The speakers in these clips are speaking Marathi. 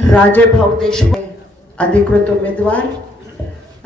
राजेभाऊ देशमुख अधिकृत उमेदवार.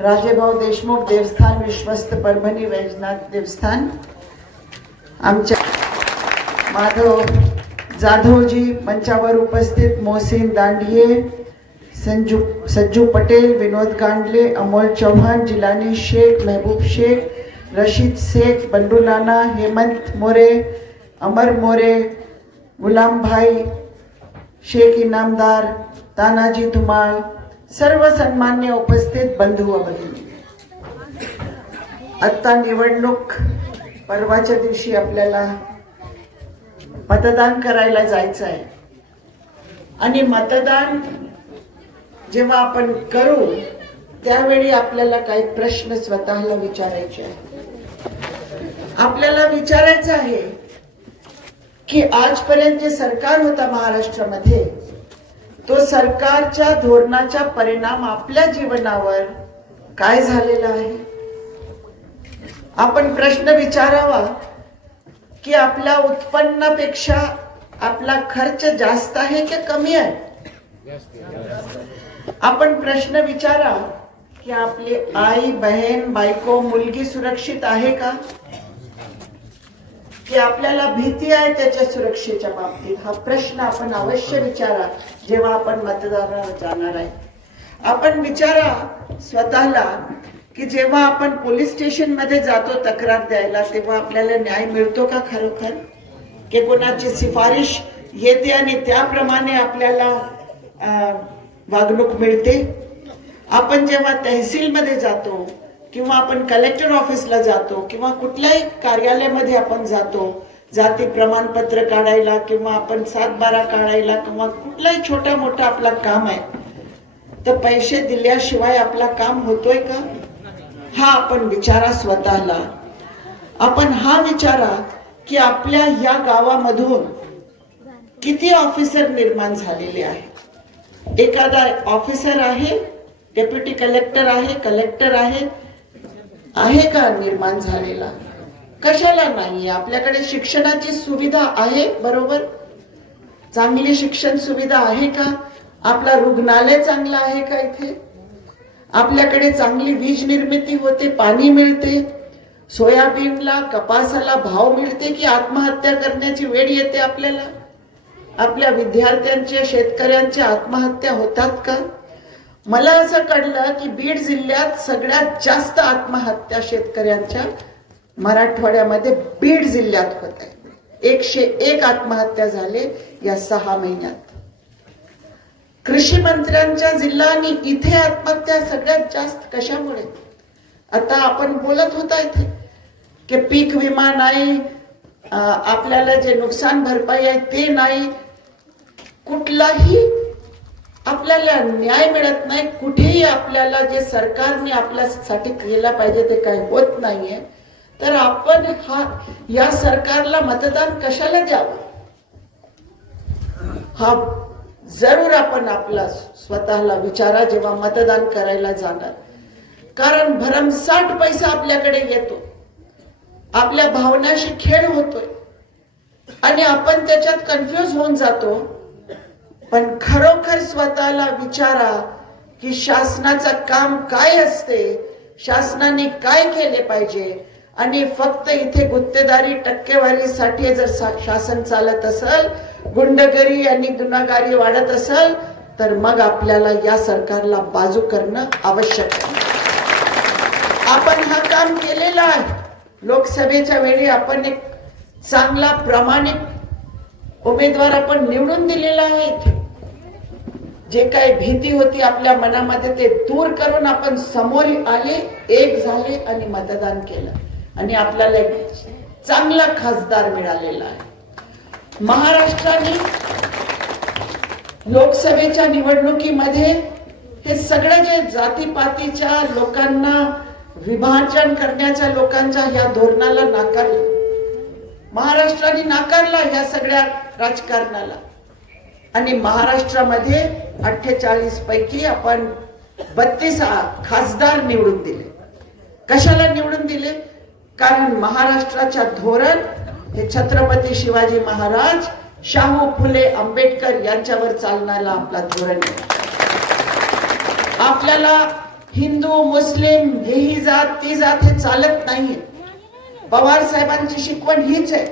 राजेभाऊ देशमुख देवस्थान विश्वस्त परभणी वैजनाथ देवस्थान. आमच्या माधव जाधवजी मंचावर उपस्थित मोहसिन दांडिये संजू सज्जू पटेल विनोद गांडले अमोल चव्हाण जिलानी शेख महबूब शेख रशीद शेख बंडू नाना हेमंत मोरे अमर मोरे गुलामभाई शेख इनामदार तानाजी धुमाळ सर्व सन्मान्य उपस्थित बंधू व भगिनी आत्ता निवडणूक परवाच्या दिवशी आपल्याला मतदान करायला जायचं आहे आणि मतदान जेव्हा आपण करू त्यावेळी आपल्याला काही प्रश्न स्वतःला विचारायचे आहे आपल्याला विचारायचं आहे की आजपर्यंत जे सरकार होता महाराष्ट्रामध्ये तो सरकारच्या धोरणाचा परिणाम आपल्या जीवनावर काय झालेला आहे? आपण प्रश्न विचारावा की आपल्या उत्पन्नापेक्षा आपला खर्च जास्त आहे की कमी आहे? आपण प्रश्न विचारा की आपली आई बहीण बायको मुलगी सुरक्षित आहे का? की आपल्याला भीती आहे त्याच्या सुरक्षेच्या बाबतीत? हा प्रश्न आपण अवश्य विचारा. जेव्हा आपण मतदानाला जाणार आहे आपण विचारा स्वतःला की जेव्हा आपण पोलीस स्टेशनमध्ये जातो तक्रार द्यायला तेव्हा आपल्याला न्याय मिळतो का खरोखर? की कोणाची शिफारिश येते आणि त्याप्रमाणे आपल्याला वागणूक मिळते? आपण जेव्हा तहसीलमध्ये जातो किंवा आपण कलेक्टर ऑफिसला जातो किंवा कुठल्याही कार्यालयामध्ये आपण जातो जाती प्रमाणपत्र काढायला किंवा आपण सात बारा काढायला किंवा कुठलाही छोटा मोठा आपला काम आहे तर पैसे दिल्याशिवाय आपला काम होतोय का? हा आपण विचारा स्वतःला. आपण हा विचारा की आपल्या या गावामधून किती ऑफिसर निर्माण झालेले आहे? एखादा ऑफिसर आहे डेप्युटी कलेक्टर आहे कलेक्टर आहे आहे का निर्माण झालेला? कशाला नाही? आपल्याकडे शिक्षणाची सुविधा आहे बरोबर? चांगली शिक्षण सुविधा आहे का? आपला रुग्णालय चांगलं आहे का इथे? आपल्याकडे चांगली वीज निर्मिती होते पाणी मिळते सोयाबीनला कपासाला भाव मिळते की आत्महत्या करण्याची वेळ येते आपल्याला? आपल्या विद्यार्थ्यांच्या शेतकऱ्यांच्या आत्महत्या होतात का? मला असं कळलं की बीड जिल्ह्यात सगळ्यात जास्त आत्महत्या शेतकऱ्यांच्या मराठवाड्यामध्ये बीड जिल्ह्यात होत आहे. एकशे एक आत्महत्या झाले या सहा महिन्यात. कृषी मंत्र्यांच्या जिल्हा आणि इथे आत्महत्या सगळ्यात जास्त कशामुळे? आता आपण बोलत होता इथे की पीक विमा नाही आपल्याला जे नुकसान भरपाई आहे ते नाही. कुठलाही आपल्याला न्याय मिळत नाही कुठेही आपल्याला जे सरकारने आपल्यासाठी केलं पाहिजे ते काही होत नाहीये. तर आपण हा या सरकारला मतदान कशाला द्यावं? हा जरूर आपण आपला स्वतःला विचारा जेव्हा मतदान करायला जाणार. कारण भरमसाठ पैसा आपल्याकडे येतो. आपल्या भावनाशी खेळ होतोय. आणि आपण त्याच्यात कन्फ्युज होऊन जातो. पण खरोखर स्वतःला विचारा की शासनाचं काम काय असते? शासनाने काय केले पाहिजे? आणि फक्त इथे गुत्तेदारी टक्केवारीसाठी जर शासन चालत असेल गुंडगिरी आणि गुन्हागारी वाढत असेल तर मग आपल्याला या सरकारला बाजू करणं आवश्यक आहे. आपण हा काम केलेला आहे. लोकसभेच्या वेळी आपण एक चांगला प्रामाणिक उमेदवार आपण निवडून दिलेला आहे जे काही भीती होती आपल्या मनामध्ये ते दूर करून आपण समोर आले एक झाले आणि मतदान केलं. आणि आपल्याला एक चांगला खासदार मिळालेला आहे. महाराष्ट्राने लोकसभेच्या निवडणुकीमध्ये हे सगळं जे जातीपातीच्या लोकांना विभाजन करण्याच्या लोकांच्या ह्या धोरणाला नाकारलं. महाराष्ट्राने नाकारला ह्या सगळ्या राजकारणाला. आणि महाराष्ट्रामध्ये अठ्ठेचाळीस पैकी आपण बत्तीस खासदार निवडून दिले. कशाला निवडून दिले? कारण महाराष्ट्राच्या धोरण हे छत्रपती शिवाजी महाराज शाहू फुले आंबेडकर यांच्यावर चालणारा आपला धोरण आहे. आपल्याला हिंदू मुस्लिम ही जात ती जात हे चालत नाही पवार साहेबांची शिकवण हीच आहे.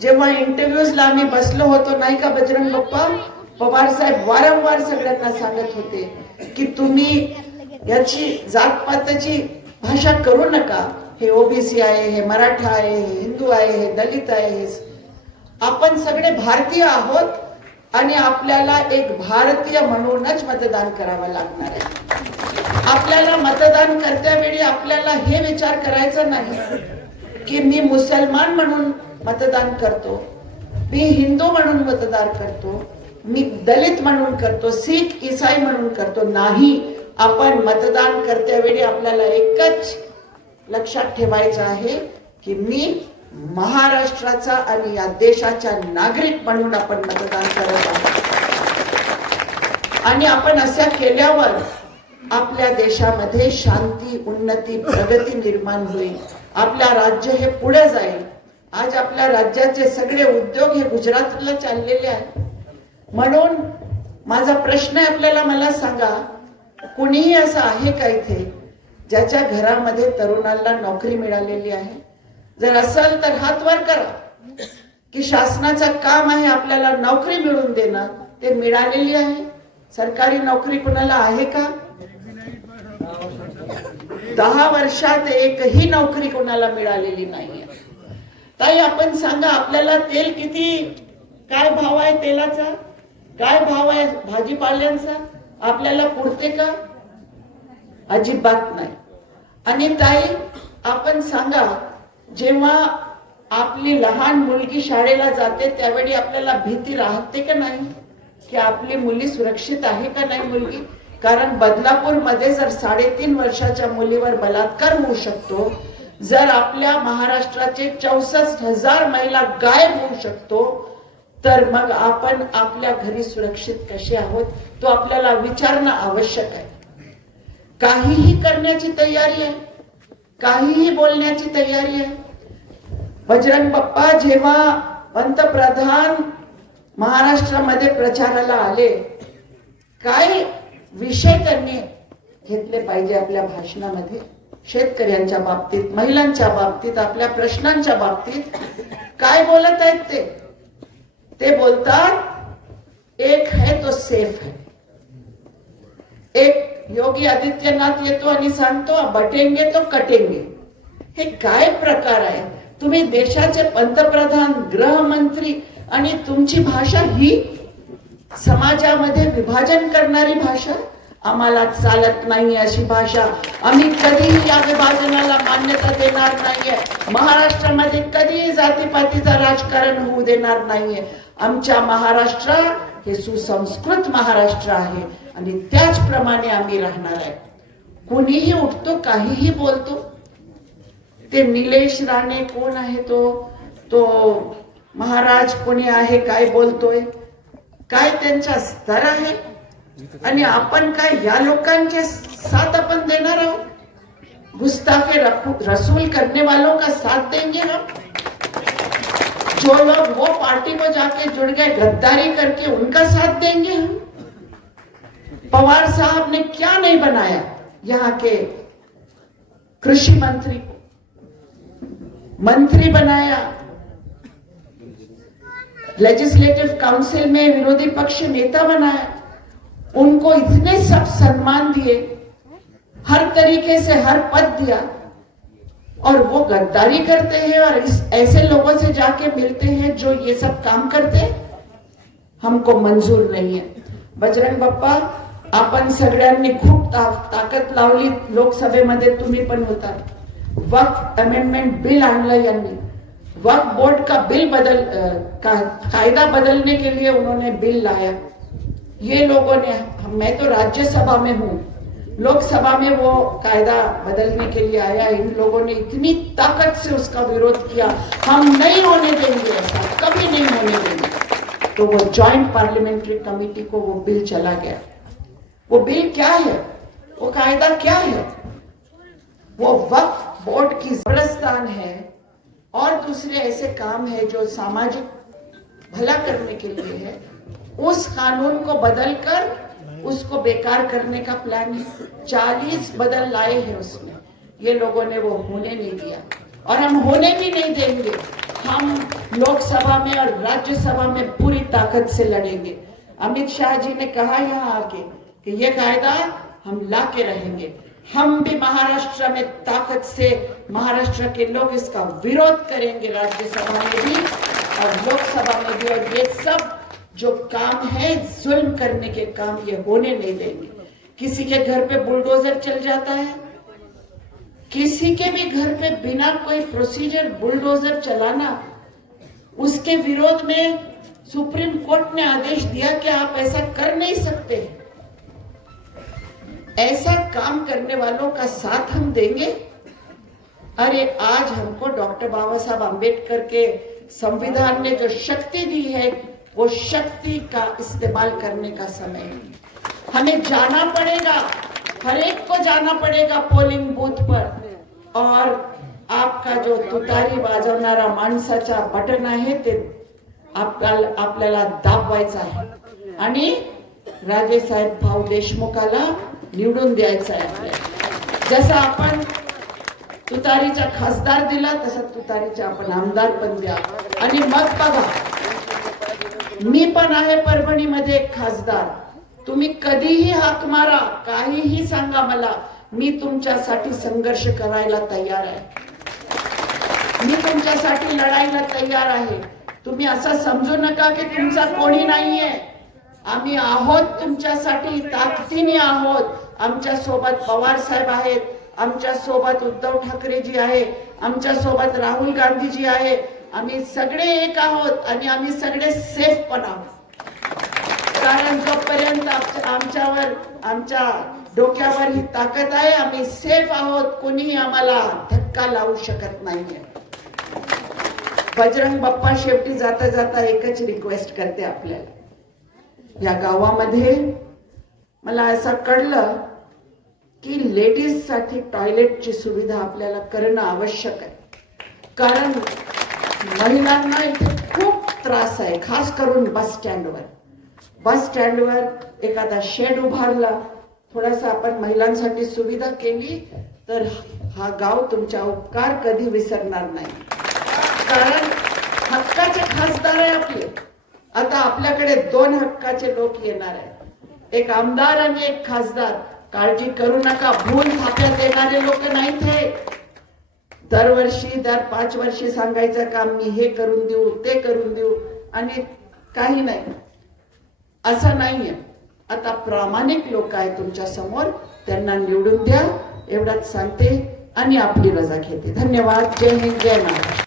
जेव्हा इंटरव्ह्यूजला आम्ही बसलो होतो नाही का बजरंग बाप्पा? पवार साहेब वारंवार सगळ्यांना सांगत होते की तुम्ही याची जातपाताची भाषा करू नका. हे ओबीसी आहे हे मराठा आहे हे हिंदू आहे हे दलित आहे. हे आपण सगळे भारतीय आहोत आणि आपल्याला एक भारतीय म्हणूनच मतदान करावं लागणार आहे. आपल्याला मतदान करत्यावेळी आपल्याला हे विचार करायचा नाही की मी मुसलमान म्हणून मतदान करतो मी हिंदू म्हणून मतदान करतो मी दलित म्हणून करतो सिख इसाई म्हणून करतो. नाही आपण मतदान करत्यावेळी आपल्याला एकच लक्षात ठेवायचं आहे की मी महाराष्ट्राचा आणि या देशाच्या नागरिक म्हणून आपण मतदान करत आहोत. आणि आपण असं केल्यावर आपल्या देशामध्ये शांती उन्नती प्रगती निर्माण होईल. आपल्या राज्य हे पुढे जाईल. आज आपल्या राज्याचे सगळे उद्योग हे गुजरातला चाललेले आहेत. म्हणून माझा प्रश्न आहे आपल्याला मला सांगा कुणीही असं आहे का इथे? ज्याच्या घरामध्ये तरुणाला नोकरी मिळालेली आहे. जर असेल तर हात वर करा. की शासनाचं काम आहे आपल्याला नोकरी मिळवून देणं ते मिळालेली आहे. सरकारी नोकरी कुणाला आहे का? दहा वर्षात एकही नोकरी कोणाला मिळालेली नाहीये. ताई आपण सांगा आपल्याला तेल किती? काय भाव आहे तेलाचा? काय भाव आहे भाजीपाल्यांचा? आपल्याला पुरते का? अजिबात नाही. आणि ताई आपण सांगा जेव्हा आपली लहान मुलगी शाळेला जाते त्यावेळी आपल्याला भीती राहते का नाही? की आपली मुली सुरक्षित आहे का नाही मुलगी? कारण बदलापूरमध्ये जर साडेतीन वर्षाच्या मुलीवर बलात्कार होऊ शकतो जर आपल्या महाराष्ट्राचे चौसष्ट हजार महिला गायब होऊ शकतो तर मग आपण आपल्या घरी सुरक्षित कसे आहोत? तो आपल्याला विचारणं आवश्यक आहे. काहीही करण्याची तयारी आहे. काहीही बोलण्याची तयारी आहे. बजरंग बाप्पा जेव्हा पंतप्रधान महाराष्ट्रामध्ये प्रचाराला आले काय विषय त्यांनी घेतले पाहिजे आपल्या भाषणामध्ये? शेतकऱ्यांच्या बाबतीत महिलांच्या बाबतीत आपल्या प्रश्नांच्या बाबतीत काय बोलत आहेत ते? ते बोलतात एक है तो सेफ है. एक योगी आदित्यनाथ येतो आणि सांगतो बटेंगे तो कटेंगे. हे काय प्रकार आहे? तुम्ही देशाचे पंतप्रधान गृहमंत्री आणि तुमची भाषा ही समाजामध्ये विभाजन करणारी भाषा? आम्हाला चालत नाही अशी भाषा. आम्ही कधीही या विभाजनाला मान्यता देणार नाहीये. महाराष्ट्रामध्ये कधीही जातीपातीचं राजकारण होऊ देणार नाहीये. आमच्या महाराष्ट्रात हे सुसंस्कृत महाराष्ट्र आहे आणि त्याचप्रमाणे आम्ही राहणार आहे. कोणीही उठतो काहीही बोलतो. ते निलेश राणे कोण आहे तो? तो महाराज कोणी आहे काय बोलतोय? काय त्यांचा स्तर आहे? आणि आपण काय या लोकांचे साथ आपण देणार आहोत? गुस्ताखे रसूल करने वालों का साथ देंगे हम? जो लोग वो पार्टी में जाके जुड़ गए, गद्दारी करके उनका साथ देंगे हम। पवार साहब ने क्या नहीं बनाया यहाँ के कृषि मंत्री को? मंत्री बनाया। लेजिस्लेटिव काउंसिल में विरोधी पक्ष नेता बनाया। उनको इतने सब सम्मान दिए, हर तरीके से हर पद दिया। और वो गद्दारी करते हैं और इस ऐसे लोगों से जाके मिलते हैं जो ये सब काम करते हमको मंजूर नहीं है। बजरंग बाप्पा आपण सगळ्यांनी खूप ता, ताकद लावली लोकसभेमध्ये तुम्ही पण होता। वक्फ अमेंडमेंट बिल आणलं यांनी। बोर्ड का बिल बदल कायदा बदलने के लिए उन्होंने बिल लाया। ये लोगों ने मैं तो राज्यसभा में हूँ। लोकसभा में वो कायदा बदलने के लिए आया। इन लोगों ने इतनी ताकत से उसका विरोध किया। हम नहीं होने देंगे ऐसा, कभी नहीं होने देंगे। तो वो जॉइंट पार्लियामेंट्री कमेटी को वो बिल चला गया। वो बिल क्या है? वो कायदा क्या है? वो वक्फ बोर्ड की जबरदस्तान है और दूसरे ऐसे काम है जो सामाजिक भला करने के लिए है। उस कानून को बदलकर उसको बेकार करने का प्लान है। चालीस बदल लाए हैं उसमें ये लोगों ने वो होने नहीं दिया। और हम होने भी नहीं देंगे। हम लोकसभा में और राज्यसभा में पूरी ताकत से लड़ेंगे। अमित शाह जी ने कहा यहाँ आके कि ये कायदा हम ला के रहेंगे। हम भी महाराष्ट्र में ताकत से महाराष्ट्र के लोग इसका विरोध करेंगे। राज्यसभा में भी और लोकसभा में भी। और ये सब जो काम है, जुल्म करने के काम ये होने नहीं देंगे। किसी के घर पे बुलडोजर चल जाता है, किसी के भी घर पे बिना कोई प्रोसीजर बुलडोजर चलाना, उसके विरोध में सुप्रीम कोर्ट ने आदेश दिया कि आप ऐसा कर नहीं सकते। ऐसा काम करने वालों का साथ हम देंगे। अरे, आज हमको डॉक्टर बाबा साहब अंबेडकर के संविधान ने जो शक्ति दी है वो शक्ति का इस्तेमाल करने का समय है। हमें जाना पड़ेगा हर एक को जाना पड़ेगा पोलिंग बूथ पर। और आपका जो तुतारी वाजवणारा माणसाचा बटन आहे ते आपल्याला आपल्याला दाबवायचं आहे. आणि राजेसाहेब भाऊ देशमुखाला निवडून द्यायचं आहे आपल्याला. जसं आपण तुतारीचा खासदार दिला तसं तुतारीचा आपण आमदार पण द्या. आणि मग बघा मी पण आहे परभणीमध्ये एक खासदार. तुम्ही कधीही हाक मारा काहीही सांगा मला. मी तुमच्यासाठी संघर्ष करायला तयार आहे. मी तुमच्यासाठी लढायला तयार आहे. तुम्ही असं समजू नका की तुमचा कोणी नाहीये. आम्ही आहोत तुमच्यासाठी ताकदीने आहोत. आमच्यासोबत पवार साहेब आहेत. आमच्यासोबत उद्धव ठाकरेजी आहे. आमच्यासोबत राहुल गांधीजी आहे. आम्ही सगळे एक आहोत आणि आम्ही सगळे सेफ पण आहोत. कारण जोपर्यंत आमच्यावर आमच्या डोक्यावर ही ताकद आहे आम्ही सेफ आहोत. कोणीही आम्हाला धक्का लावू शकत नाहीये. बजरंग बाप्पा शेवटी जाता जाता एकच रिक्वेस्ट करते आपल्याला. या गावामध्ये मला असं कळलं की लेडीजसाठी टॉयलेटची सुविधा आपल्याला करणं आवश्यक आहे. कारण महिलांना इथे खूप त्रास आहे खास करून बस स्टँडवर. बस स्टँडवर एखादा शेड उभारला थोडासा आपण महिलांसाठी सुविधा केली तर हा गाव तुमच्या उपकार कधी विसरणार नाही. कारण हक्काचे खासदार आहे आपले. आता आपल्याकडे दोन हक्काचे लोक येणार आहेत. एक आमदार आणि एक खासदार. काळजी करू नका भूल थाप्यात येणारे लोक नाहीत हे. दरवर्षी दर पाच वर्षी सांगायचं काम मी हे करून देऊ ते करून देऊ आणि काही नाही. असं नाहीये. आता प्रामाणिक लोक आहेत तुमच्यासमोर त्यांना निवडून द्या एवढाच सांगते आणि आपली रजा घेते. धन्यवाद. जय हिंद जय महाराष्ट्र.